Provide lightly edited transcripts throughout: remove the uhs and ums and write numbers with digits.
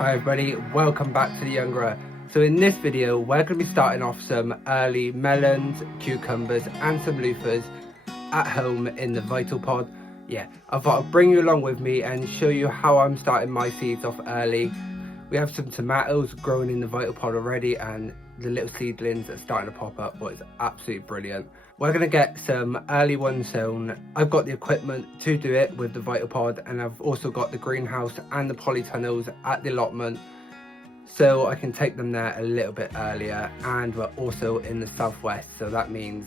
Hi everybody, welcome back to the Young Grower. So in this video we're going to be starting off some early melons, cucumbers and some loofahs at home in the Vitopod. Yeah, I thought I'd bring you along with me and show you how I'm starting my seeds off early. We have some tomatoes growing in the Vitopod already and the little seedlings are starting to pop up, but it's absolutely brilliant. We're going to get some early ones sown. I've got the equipment to do it with the Vitopod, and I've also got the greenhouse and the polytunnels at the allotment, so I can take them there a little bit earlier. And we're also in the southwest, so that means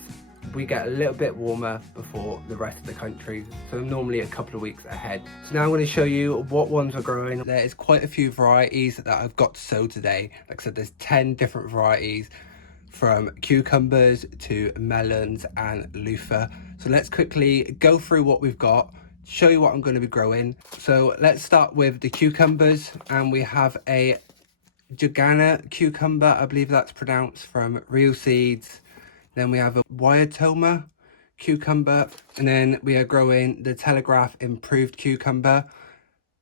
we get a little bit warmer before the rest of the country, so normally a couple of weeks ahead. So now I'm going to show you what ones are growing. There is quite a few varieties that I've got to sow today. Like I said, there's 10 different varieties, from cucumbers to melons and loofah. So let's quickly go through what we've got, show you what I'm going to be growing. So let's start with the cucumbers, and we have a Jagana cucumber, I believe that's pronounced, from Real Seeds. Then we have a Wyatoma cucumber, and then we are growing the Telegraph improved cucumber.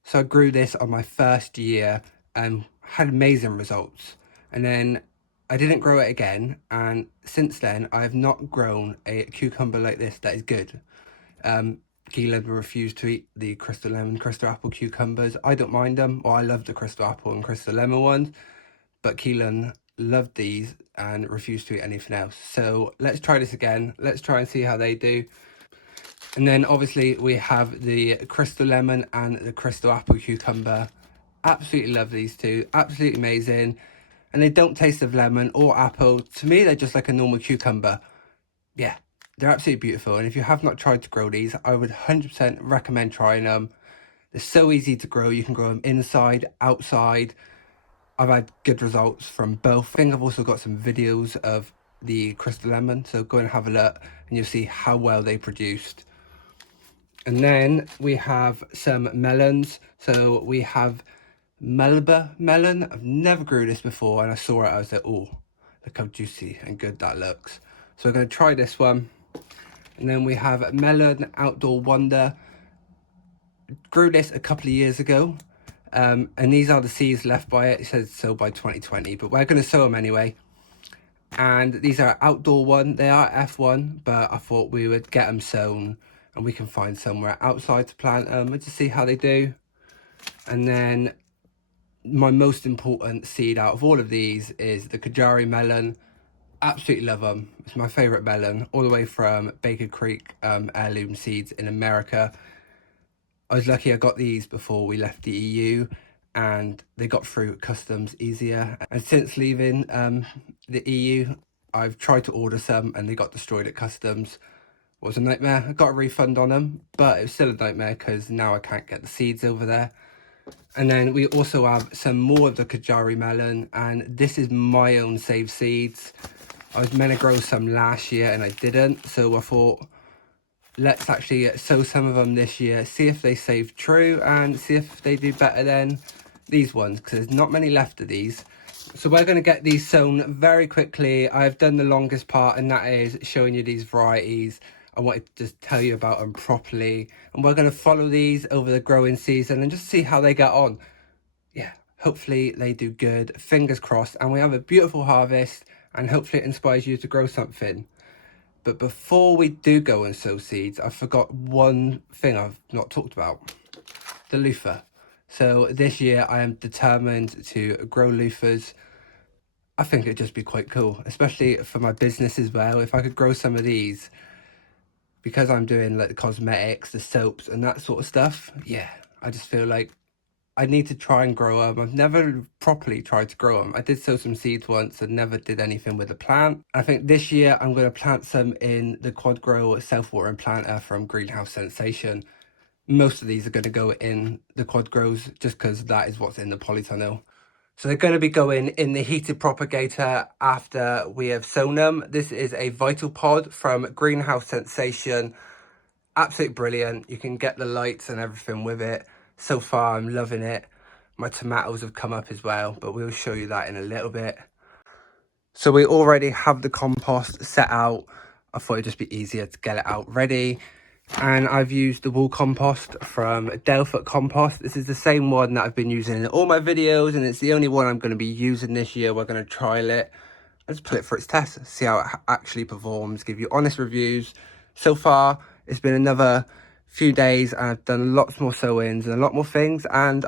So I grew this on my first year and had amazing results, and then I didn't grow it again, and since then I have not grown a cucumber like this that is good. Keelan refused to eat the crystal lemon, crystal apple cucumbers. I don't mind them, or I love the crystal apple and crystal lemon ones, but Keelan loved these and refused to eat anything else. So let's try this again. Let's try and see how they do. And then obviously we have the crystal lemon and the crystal apple cucumber. Absolutely love these two, absolutely amazing. And they don't taste of lemon or apple. To me, they're just like a normal cucumber. Yeah, they're absolutely beautiful. And if you have not tried to grow these, I would 100% recommend trying them. They're so easy to grow. You can grow them inside, outside. I've had good results from both. I think I've also got some videos of the crystal lemon, so go and have a look and you'll see how well they produced. And then we have some melons. So we have Melba melon. I've never grew this before, and I saw it, I was like, oh, look how juicy and good that looks. So I'm going to try this one. And then we have Melon Outdoor Wonder. Grew this a couple of years ago, and these are the seeds left by it. It says sow by 2020, but we're going to sow them anyway. And these are Outdoor One. They are F1, but I thought we would get them sown and we can find somewhere outside to plant them and to see how they do. And then my most important seed out of all of these is the Kajari Melon. Absolutely love them. It's my favourite melon, all the way from Baker Creek heirloom seeds in America. I was lucky I got these before we left the EU, and they got through customs easier. And since leaving the EU, I've tried to order some and they got destroyed at customs. It was a nightmare. I got a refund on them, but it was still a nightmare because now I can't get the seeds over there. And then we also have some more of the Kajari melon, and this is my own saved seeds. I was meant to grow some last year and I didn't, so I thought let's actually sow some of them this year, see if they save true and see if they do better than these ones, because there's not many left of these. So we're going to get these sown very quickly. I've done the longest part, and that is showing you these varieties. I wanted to just tell you about them properly, and we're going to follow these over the growing season and just see how they get on. Yeah, hopefully they do good, fingers crossed, and we have a beautiful harvest, and hopefully it inspires you to grow something. But before we do go and sow seeds, I forgot one thing I've not talked about: the loofah. So this year I am determined to grow loofahs. I think it'd just be quite cool, especially for my business as well. If I could grow some of these, because I'm doing like the cosmetics, the soaps and that sort of stuff. Yeah, I just feel like I need to try and grow them. I've never properly tried to grow them. I did sow some seeds once and never did anything with the plant. I think this year I'm going to plant some in the quad grow self-watering planter from Greenhouse Sensation. Most of these are going to go in the quad grows just because that is what's in the polytunnel. So they're going to be going in the heated propagator after we have sown them. This is a Vitopod from Greenhouse Sensation. Absolutely brilliant. You can get the lights and everything with it. So far I'm loving it. My tomatoes have come up as well, but we'll show you that in a little bit. So we already have the compost set out. I thought it'd just be easier to get it out ready. And I've used the wool compost from Delphood Compost. This is the same one that I've been using in all my videos, and it's the only one I'm going to be using this year. We're going to trial it. Let's put it for its test, see how it actually performs, give you honest reviews. So far, it's been another few days, and I've done lots more sowings and a lot more things, and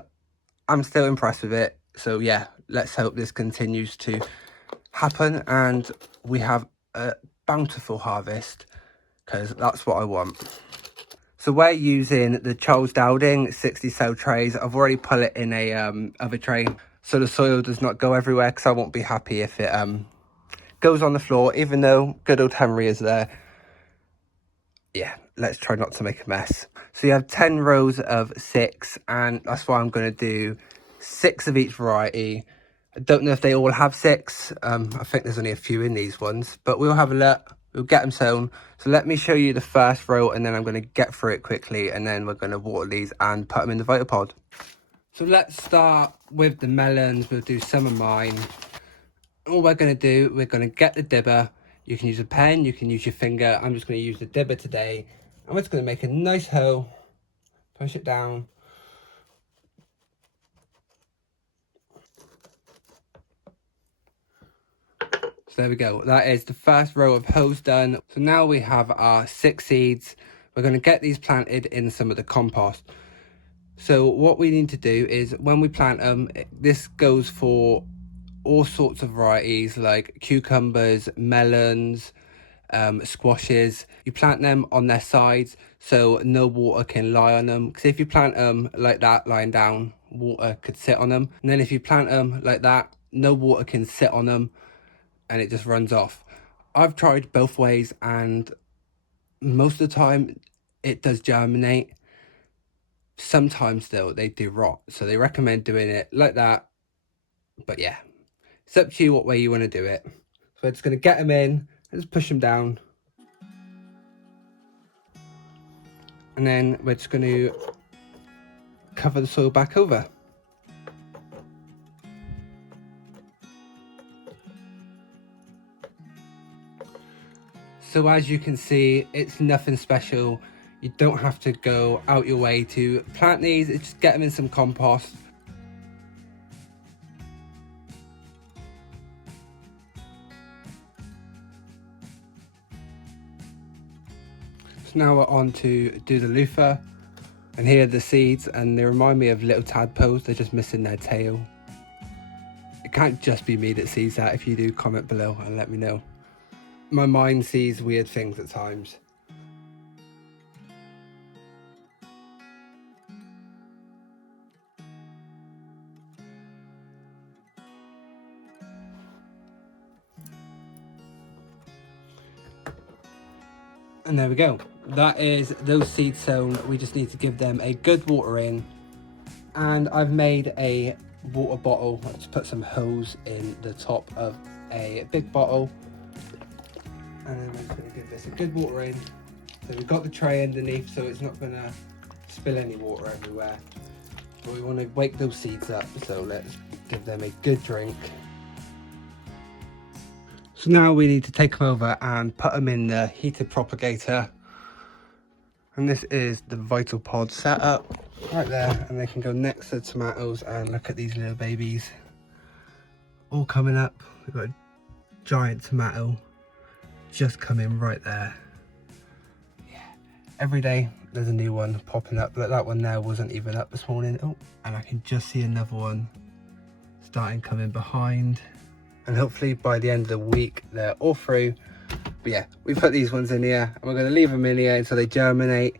I'm still impressed with it. So yeah, let's hope this continues to happen and we have a bountiful harvest, because that's what I want. So we're using the Charles Dowding 60 cell trays. I've already put it in a other tray so the soil does not go everywhere, because I won't be happy if it goes on the floor, even though good old Henry is there. Yeah, let's try not to make a mess. So you have 10 rows of 6, and that's why I'm going to do 6 of each variety. I don't know if they all have 6. I think there's only a few in these ones, but we'll have a look. We'll get them sown. So let me show you the first row, and then I'm going to get through it quickly, and then we're going to water these and put them in the Vitopod. So let's start with the melons. We'll do some of mine. All we're going to do, we're going to get the dibber. You can use a pen, you can use your finger. I'm just going to use the dibber today. I'm just going to make a nice hole, push it down. So there we go. That is the first row of holes done. So now we have our 6 seeds. We're going to get these planted in some of the compost. So what we need to do is, when we plant them, this goes for all sorts of varieties like cucumbers, melons, squashes. You plant them on their sides so no water can lie on them, because if you plant them like that lying down, water could sit on them. And then if you plant them like that, no water can sit on them and it just runs off. I've tried both ways, and most of the time it does germinate. Sometimes though they do rot, so they recommend doing it like that. But yeah, it's up to you what way you want to do it. So we're just going to get them in and just push them down, and then we're just going to cover the soil back over. So as you can see, it's nothing special. You don't have to go out your way to plant these. It's just get them in some compost. So now we're on to do the loofah. And here are the seeds, and they remind me of little tadpoles. They're just missing their tail. It can't just be me that sees that. If you do, comment below and let me know. My mind sees weird things at times. And there we go. That is those seeds sown. We just need to give them a good watering. And I've made a water bottle. Let's put some hose in the top of a big bottle. And then we're just going to give this a good watering. So we've got the tray underneath, so it's not going to spill any water everywhere. But we want to wake those seeds up, so let's give them a good drink. So now we need to take them over and put them in the heated propagator. And this is the Vitopod setup right there, and they can go next to the tomatoes. And look at these little babies all coming up. We've got a giant tomato just coming right there. Yeah, every day there's a new one popping up. But that one there wasn't even up this morning. Oh, and I can just see another one starting coming behind. And hopefully by the end of the week they're all through. But yeah, we put these ones in here, and we're going to leave them in here until they germinate,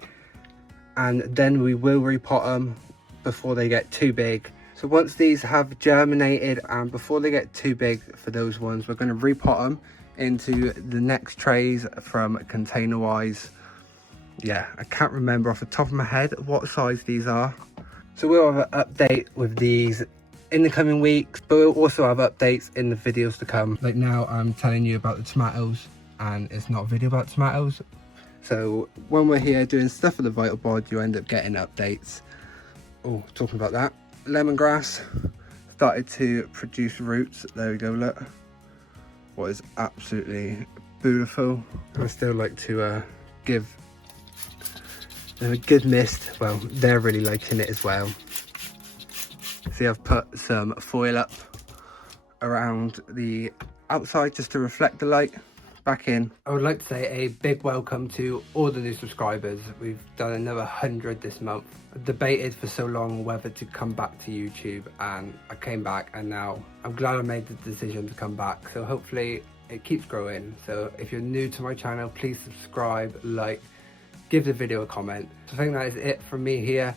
and then we will repot them before they get too big. So once these have germinated and before they get too big for those ones, we're going to repot them into the next trays from Container Wise. Yeah, I can't remember off the top of my head what size these are. So we'll have an update with these in the coming weeks, but we'll also have updates in the videos to come. Like now I'm telling you about the tomatoes, and it's not a video about tomatoes. So when we're here doing stuff for the Vitopod, you end up getting updates. Oh, talking about that, lemongrass started to produce roots. There we go, look. What is absolutely beautiful. I still like to give A good mist. Well, they're really liking it as well. See, I've put some foil up around the outside just to reflect the light back in. I would like to say a big welcome to all the new subscribers. We've done another 100 this month. I debated for so long whether to come back to YouTube, and I came back, and now I'm glad I made the decision to come back. So hopefully it keeps growing. So if you're new to my channel, please subscribe, like, give the video a comment. So I think that is it from me here.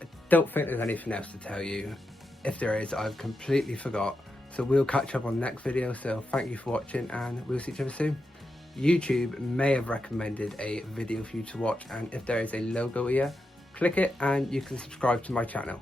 I don't think there's anything else to tell you. If there is, I've completely forgot. So we'll catch up on the next video. So thank you for watching, and we'll see each other soon. YouTube may have recommended a video for you to watch, and if there is a logo here, click it and you can subscribe to my channel.